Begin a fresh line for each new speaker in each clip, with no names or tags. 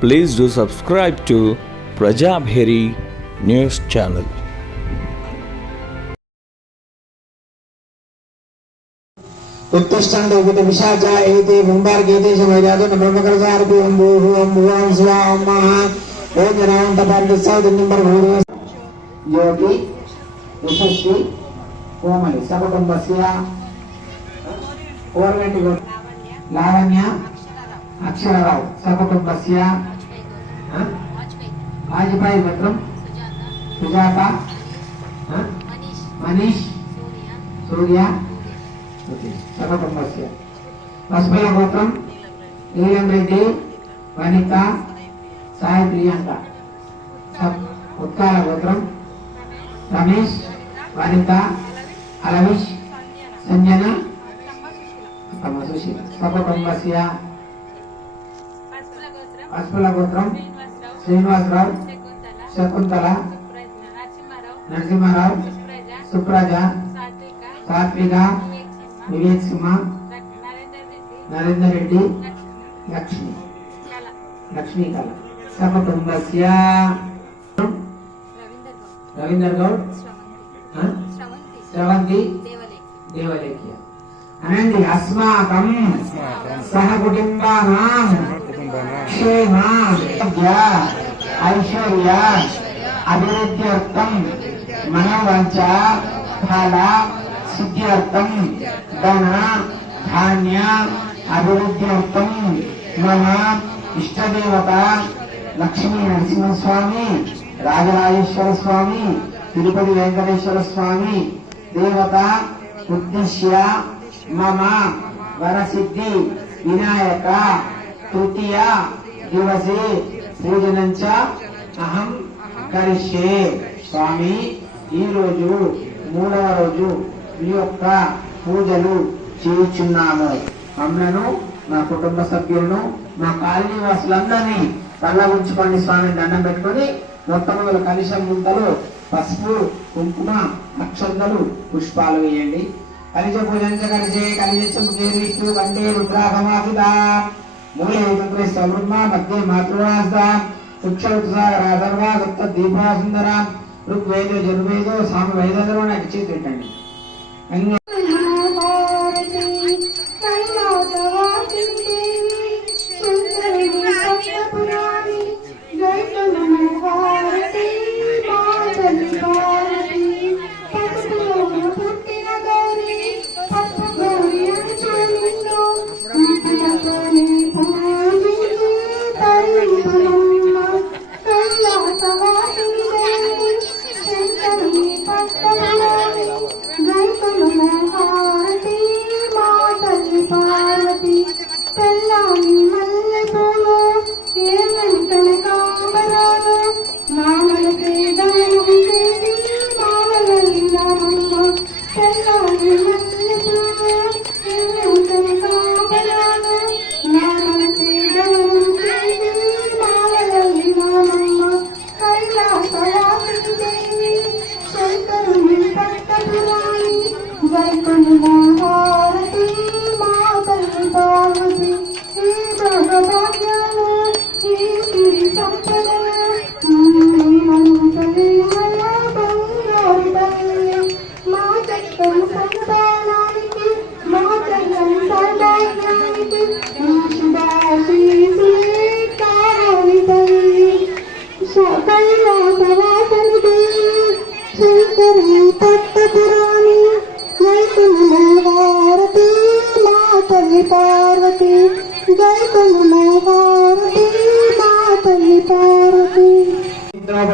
Please do subscribe to Prajabheri News Channel.
उत्तिष्ठन्ते वित विशाचा एते मुम्बार्गेते समयजातो न ब्रह्मकरसारपि ओम भूः ओम भुवां शिवा ओम महा ओम जनावं तपान्त सौद नंबर भूर्व योगी यशस्वी కోమలి సకుటుంబస్య ఓర్గంటి లావణ్య అక్షరరావు సకుటుంబస్య వాజ్పేయి గోత్రం సుజాత. మనీష్. సూర్య. సకుటుంబస్య పసుపల గోత్రం నీలం రెడ్డి వనిత సాయి ప్రియాంక. ఉత్కాల గోత్రం రమేష్ వనిత అలవిష్ సంజన సుశీల. సకుటుంబస్య పసుపుల గోత్రం శ్రీనివాసరావు శకుంతల నరసింహారావు సుప్రజ సాత్విక వివేక్ సింహ నరేందర్ రెడ్డి లక్ష్మి లక్ష్మీ కళ సకుటుంబస్య రవీందర్ గౌడ్? శ్రవంతి దేవలేఖ్య. అనండి అస్మాకం సహ కుటుంబానాం. క్షేమ విద్య, ఐశ్వర్య అభివృద్ధ్యర్థం మనోవాంఛ ఫల సిద్ధ్యర్థం ధన ధాన్య అభివృద్ధ్యర్థం మమ ఇష్టదేవత లక్ష్మీ నరసింహస్వామి రాజరాజేశ్వర స్వామి తిరుపతి వెంకటేశ్వర స్వామి దేవత ఉద్దిశ్య మమ వరసిద్ధి వినాయక తృతీయ దివసే పూజనంచ అహం కరిష్యే స్వామి ఈ రోజు మూడవ రోజు ఈ యొక్క పూజలు చేయుచున్నాము మమ్మలను మా కుటుంబ సభ్యులను మా కాలనీ వాసులందరినీ కళ్ళ ఉంచుకోండి స్వామి దండం పెట్టుకొని మొట్టమొదలు కలిశం ముంతలు పసుపు కుంకుమ అక్షంతలు పుష్పాలు వేయండి. కలిజ పూజంచ కలిసే కలిజ విష్ణు కంటే మూలే తంత్రే సమృద్ధ మధ్య మాతృనాస్త వృక్షోత్సాగర సర్వా గుప్త దీపా సుందర ఋగ్వేదో జర్వేదో సామ వేదాలు నాకు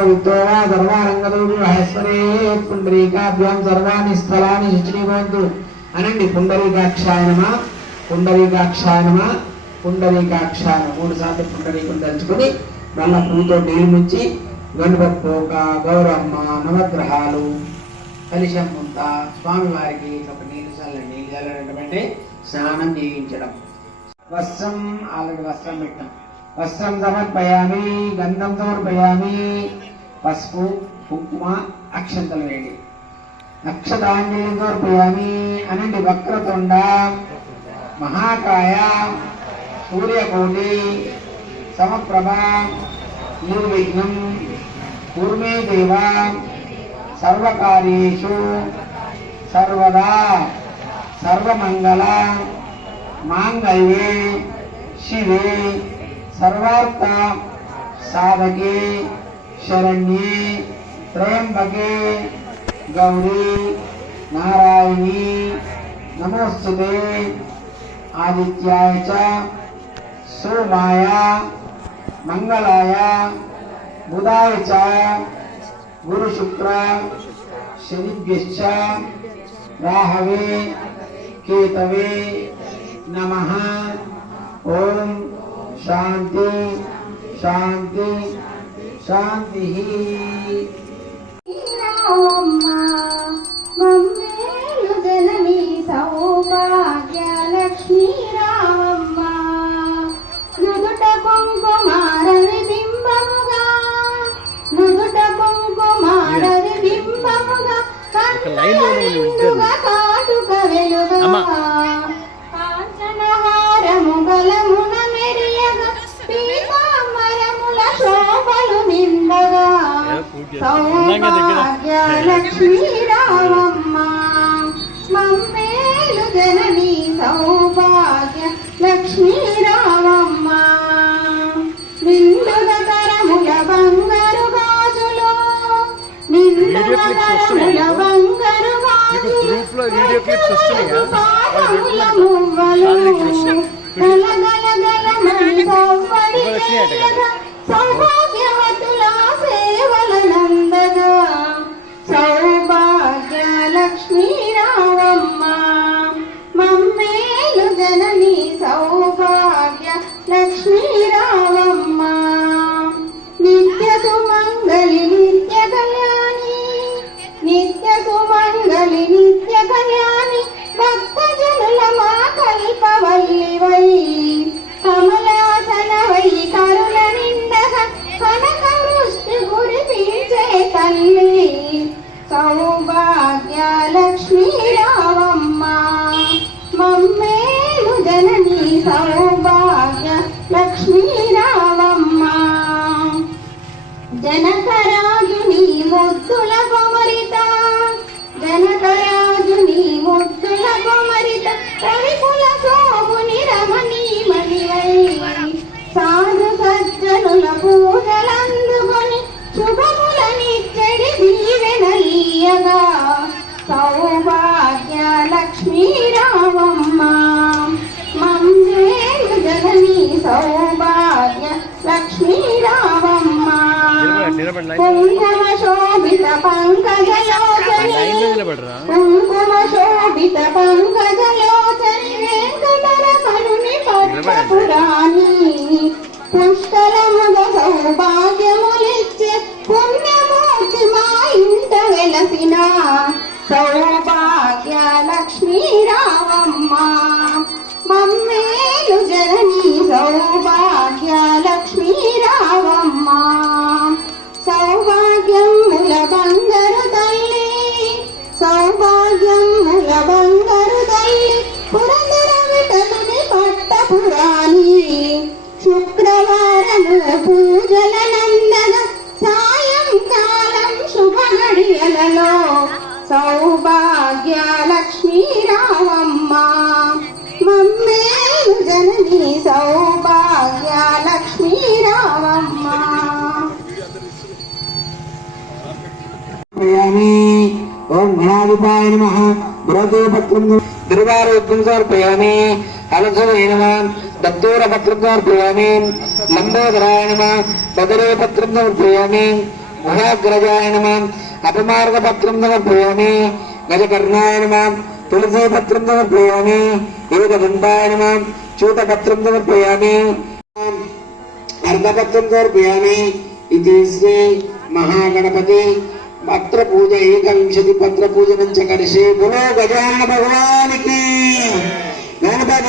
పవిత్రోవా సర్వారంగదోడు మహేశ్వరే పుండరీకాభ్యాం సర్వాణి స్థలాన్ని శుచిభవంతు అనండి పుండరీకాక్షాయ నమ పుండరీకాక్షాయ నమ పుండరీకాక్షాయ మూడు సార్లు పుండరీకం తలుచుకొని మళ్ళా పూతో నీళ్ళు ముంచి గౌరమ్మ నవగ్రహాలు కలిశం ముంత స్వామివారికి ఒక నీళ్ళు చల్లండి నీళ్ళు చల్లడం స్నానం చేయించడం. వస్త్రం ఆల్రెడీ వస్త్రం పెట్టాం. వస్త్రం సమర్పయామి గంధం సమర్పయామి పసుపు కుంకుమ అక్షంతలు వేయండి. అక్షతాంజలి సమర్పయామి అనండి వక్రతుండ మహాకాయ సూర్యకోటి సమప్రభ నిర్విఘ్నం కూర్మే దేవ సర్వకార్యేషు సర్వదా సర్వమంగళ మాంగళ్యే శివే సర్వార్థ సాధకే శరణ్యే త్రయంబకే గౌరీ నారాయణీ నమోస్తుతే ఆదిత్యాయ చ సోమాయ మంగళాయ బుధాయ చ గురు శుక్ర శనిభ్యశ్చ రాహవే కేతవే నమ ఓం శాంతి శాంతి శాంతి
రామమ్మ. నుదుట కుంకుమారని బింబముగా నుదుట కుంకుమారని బింబముగా కాటుక వెలుగా సౌభాగ్య లక్ష్మీ రామమ్మ మమ్మేలు జనని సౌభాగ్య లక్ష్మీ రామమ్మ నిండుగ తరముల బంగారు గాజులు నిండుగ తరముల బంగారు
మీకు
గాజులు
గ్రూప్లో వీడియో క్లిప్స్ వస్తున్నాయా? వాళ్ళు
పాదముల
పెడుతున్నారు.
మువ్వలు గల గల గల మణి సవ్వడి సౌభాగ్యవతుల సేవలనందగా సౌభాగ్య లక్ష్మీ రామమ్మ మమ్మేలు జనని సౌభాగ్య లక్ష్మీ రామమ్మ నిత్య సుమంగళి నిత్య కళ్యాణి నిత్య సుమంగళి నిత్య కళ్యాణి భక్త జనుల మా కల్పవల్లివై
నిలబడి నిలబడి లైన్
కుంకుమ శోభిత పంకజలోచని
లైన్లో నిలబడరా?
కుంకుమ శోభిత పంకజలోచని వెంకటరమణుని పట్టపురాణి పుష్కలముగ సౌభాగ్యములిచ్చే పుణ్యమూర్తి మా ఇంట వెలసిన సౌభాగ్య లక్ష్మీ రామమ్మ పూజల నందన సాయంకాలం శుభగడియలలో సౌభాగ్య లక్ష్మీ రామమ్మ మమ్మేలు జనని సౌభాగ్య లక్ష్మీ రామమ్మ
సమర్పయామి ఓం గణాధిపాయ నమ. బృహదే పత్రం దుర్వారోగ్యం సమర్పయామి. అలసవే నమ. సమర్పయామి. లంబోదరాయ నమ బదరే పత్రం సమర్పయామి గుహాగ్రజాయ నమ అపమార్గ పత్రం సమర్పయామి గజకర్ణాయ నమ తులసీ పత్రం సమర్పయామి ఏకదండాయ నమ చూతపత్రం సమర్పయామి అర్ధపత్రం సమర్పయామి ఇది శ్రీ మహాగణపతి పత్ర పూజ ఏకవింశతి పత్ర పూజ చ కరిషే బులో గజాన భగవానికి గణపతి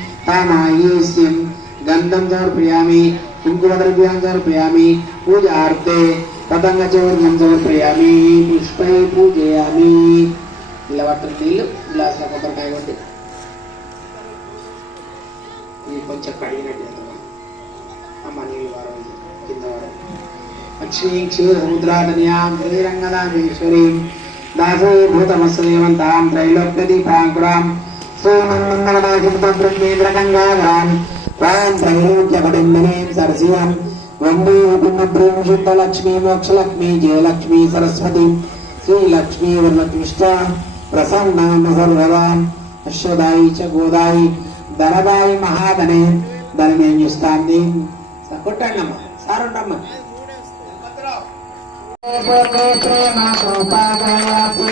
तामायेस्यं गन्धं समर्पयामि कुङ्कुमद्रव्यां समर्पयामि पूजार्थे पतङ्गचूर्णं समर्पयामि पुष्पै पूजयामि ఇలా పట్టిన నీళ్ళు గ్లాసుల కొబ్బరికాయ కొట్టి ఇది కొంచెం కడిగినట్టు చేద్దాం. అమ్మ నీళ్ళు వారం కింద వారం లక్ష్మీ క్షీరసముద్రాధన్యాం శ్రీరంగదామేశ్వరీం దాసీభూతమస్దేవంతాం త్రైలోక్యదీపాంకురాం శ్రీమన్మంగళనాశితం త్వాం త్రైలోక్యపడిందనీం సరసివం వందే పుణ్యప్రేమ శుద్ధ మోక్షలక్ష్మీ జయలక్ష్మీ సరస్వతి శ్రీలక్ష్మీ వరలక్ష్మిష్ట ప్రసన్నామ సర్వదా అశ్వదాయి చ గోదాయి ధనదాయి మహాధనే కొట్టండమ్మా సారుండమ్మా. శుద్ధ లక్ష్మీ మోక్షలక్ష్మీ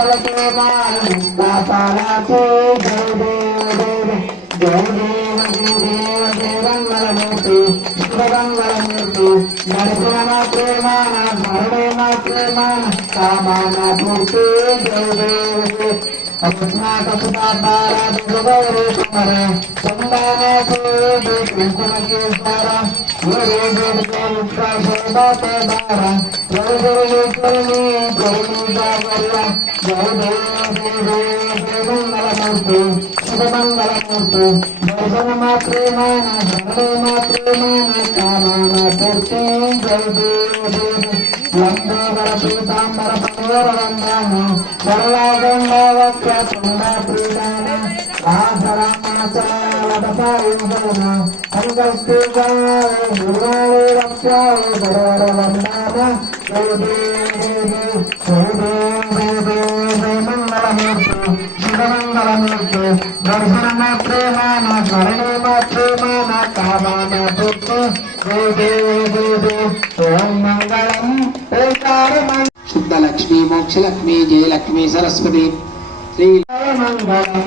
జయలక్ష్మీ సరస్వతి మాత్రమే మాత్రమే నామంగళం పూర్తి మంగళం నాగబంధు కళాచూతదేవ మంగళం మహామంగళం మాతార మోక్షలక్ష్మి జయలక్ష్మి సరస్వతి శ్రీ శ్రీమంగళం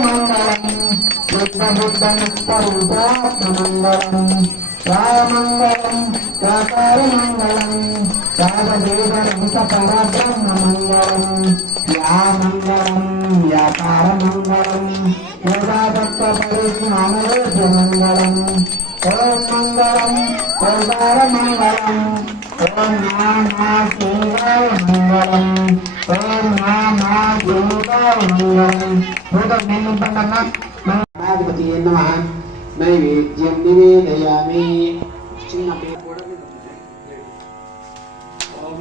మంగళం బుద్ధ బుద్ధ మంగళం రామంగళం రాకారమంగళం రాగదేవరంత పరబ్రహ్మ మంగళం యా మంగళం వ్యాపారమంగళం యోగాదత్త పరిజ్ఞానవేద మంగళం ఓం మంగళం ఓంకారమంగళం ఓం నామా శివాయ మంగళం ఓం నామా శివాయ మంగళం భూతం నేను పండన్నా నమ నైవేద్యం నివేదయామి చిన్న పేరు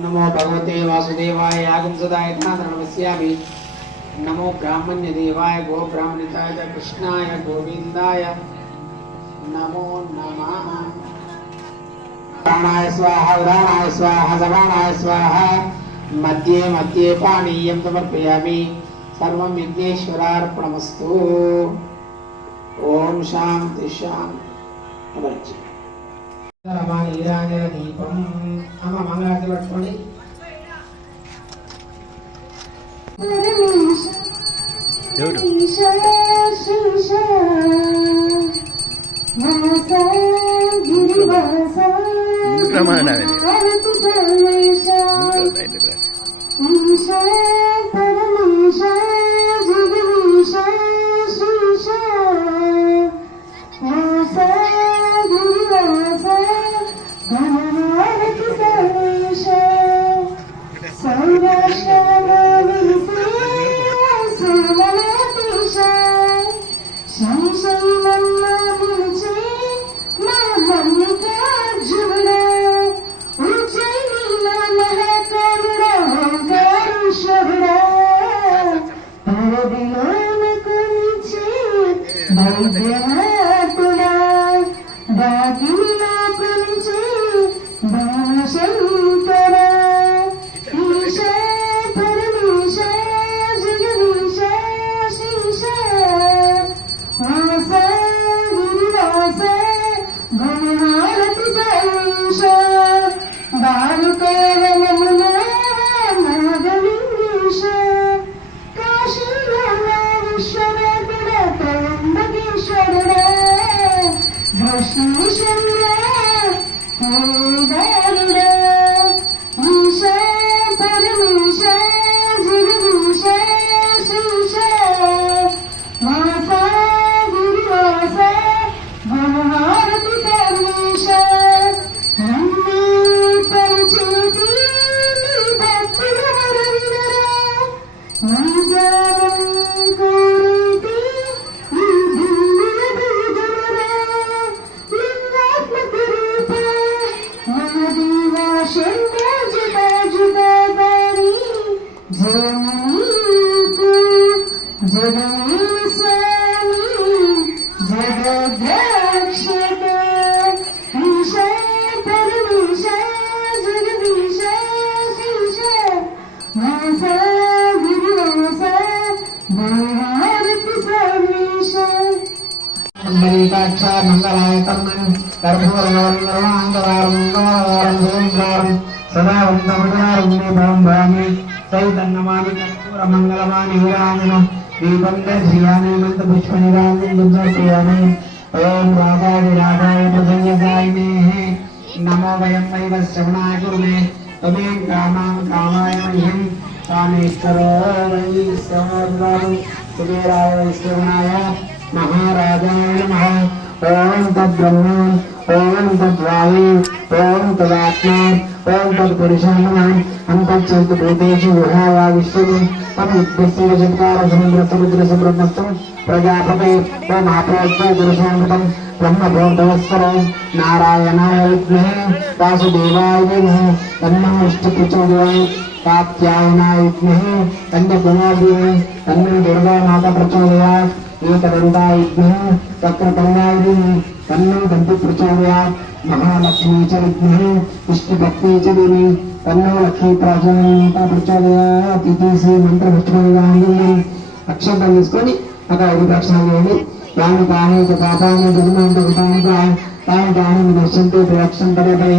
नमो भगवते वासुदेवाय आगमसदाय नमस्यामि नमो ब्राह्मण्य देवाय गोब्राह्मणताय च कृष्णाय गोविंदाय नमो नमः। प्राणाय स्वाहा उदानाय स्वाहा जवानाय स्वाहा। मध्ये मध्ये पानीयं समर्पयामि। सर्वं विघ्नेश्वरार्पणमस्तु। ॐ शान्ति शान्ति దీపం అమ్మ మంగళారతి పట్టుకోండి
ఎవరు
Видя सदावन्तमङ्गलायतम् कर्पूरगौरीगौराङ्गवारङ्गवारम् सूत्रारम् सदा वन्दमुदारुण्यपरम् भामि चैतन्नमामि कर्पूरमङ्गलमानिरामिनः दीपं दर्शयामि मन्तपुष्पनिरामिं दर्शयामि ॐ राधाविराधाय प्रसन्नदायिनेः नमो वयं वैव श्रवणाय कुर्मे त्वमेव कामां कामाय मह्यं कामेश्वरो वै श्रवणाय श्रवणाय महाराजाय नमः ओम तद्ब्रह्म ओम तद्वायु ओम तदात्मा ओम तत्पुरुषः नमः हम तच्चैत भूतेषु विहाया विश्वम् तम युद्धस्य चत्वार समुद्र समुद्र सुब्रह्मस्तु प्रजापते ओम आप्रोक्तो पुरुषामृतम् ब्रह्मभूतवस्वरो नारायणाय विद्महे वासुदेवाय धीमहि तन्नो विष्णुप्रचोदयात् कात्यायनाय विद्महे तन्न कुमारी तन्नो दुर्गा माता प्रचोदयात् ఏకదంతా వక్రతంగాయి తన్నో దంతి ప్రచోదయాత్ మహాలక్ష్మీ చ విద్మహే ఇష్టభక్తి చ దేవి తన్నో లక్ష్మీ ప్రాచోదయంతా ప్రచోదయాత్ ఇది శ్రీ మంత్రభక్షణంగా అక్షంతం తీసుకొని అక్కడ ఐదు ప్రక్షాలు చేయండి తాను తాను పాపాన్ని దుర్మంతో తాను తాను తాను దర్శంతో ప్రయక్షం పడే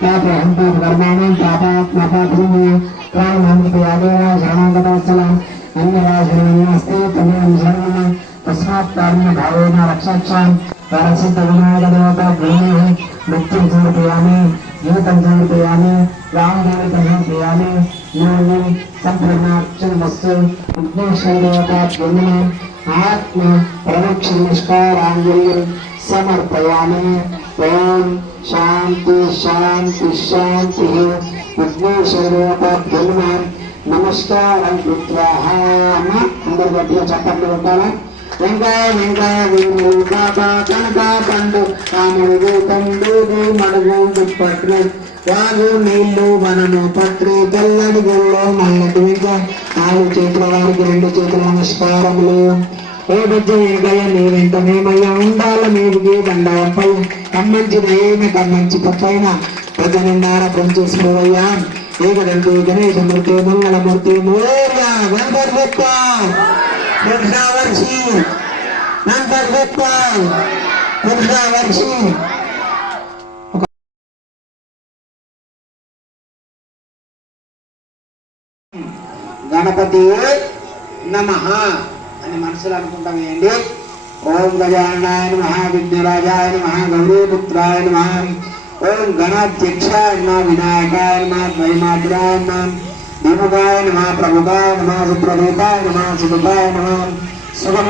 పాపహంతో కర్మాణం పాపాత్మ పాపము ప్రాణమంతి యాదవ శరణాగతాచలం అన్యరాజు నమస్తే తమ శరణం తస్మాత్ భావేన రక్షాక్షాం పరసిద్ధ వినాయక దేవత భూమి మృత్యుం సమర్పయామి జీవితం సమర్పయామి రామదేవి సమర్పయామి యోగి సంప్రదాక్షం వస్తు విఘ్నేశ్వర దేవత భూమిని ఆత్మ ప్రదక్ష నిష్కారాంజలి సమర్పయామి ఓం శాంతి శాంతి శాంతి విఘ్నేశ్వర దేవత భూమిని నమస్కారం కృత్వా అందరు గట్టిగా చప్పట్లు కొట్టాలా వెంకాయ వెంకాయ వీరు బాబా కనక పండు కాముడు పండు మడుగు దుప్పట్లు వాగు నీళ్ళు మనము పత్రి తెల్లడి గుళ్ళు నల్లటి వెంక నాలుగు చేతుల వారికి రెండు చేతుల నమస్కారములు ఏ బుద్ధ వెంకయ్య నీ వెంట మేమయ్య ఉండాల మీదికి దండపై కమ్మంచిన ఏమి కమ్మంచి పప్పైన ప్రతి నిండార పొంచేసుకోవయ్యా ఏకదంతి గణేశమూర్తి మంగళమూర్తి మోర్య గణపతి వృక్షావర్షి నంతర్గత్వ వృక్షావర్షి గణపతి నమ అని మనసులో అనుకుంటా వేయండి ఓం గజానాయ నమ విఘ్నరాజాయ నమ గౌరీపుత్రాయ నమ. ఓం గణాధ్యక్షాయ నమ వినాయకాయ నమ ద్వైమాత్రాయ నమ. దిముగాయ నమ ప్రముఖాయ నమ సుప్రభూతాయ నమ సుఖాయ నమ సుఖమ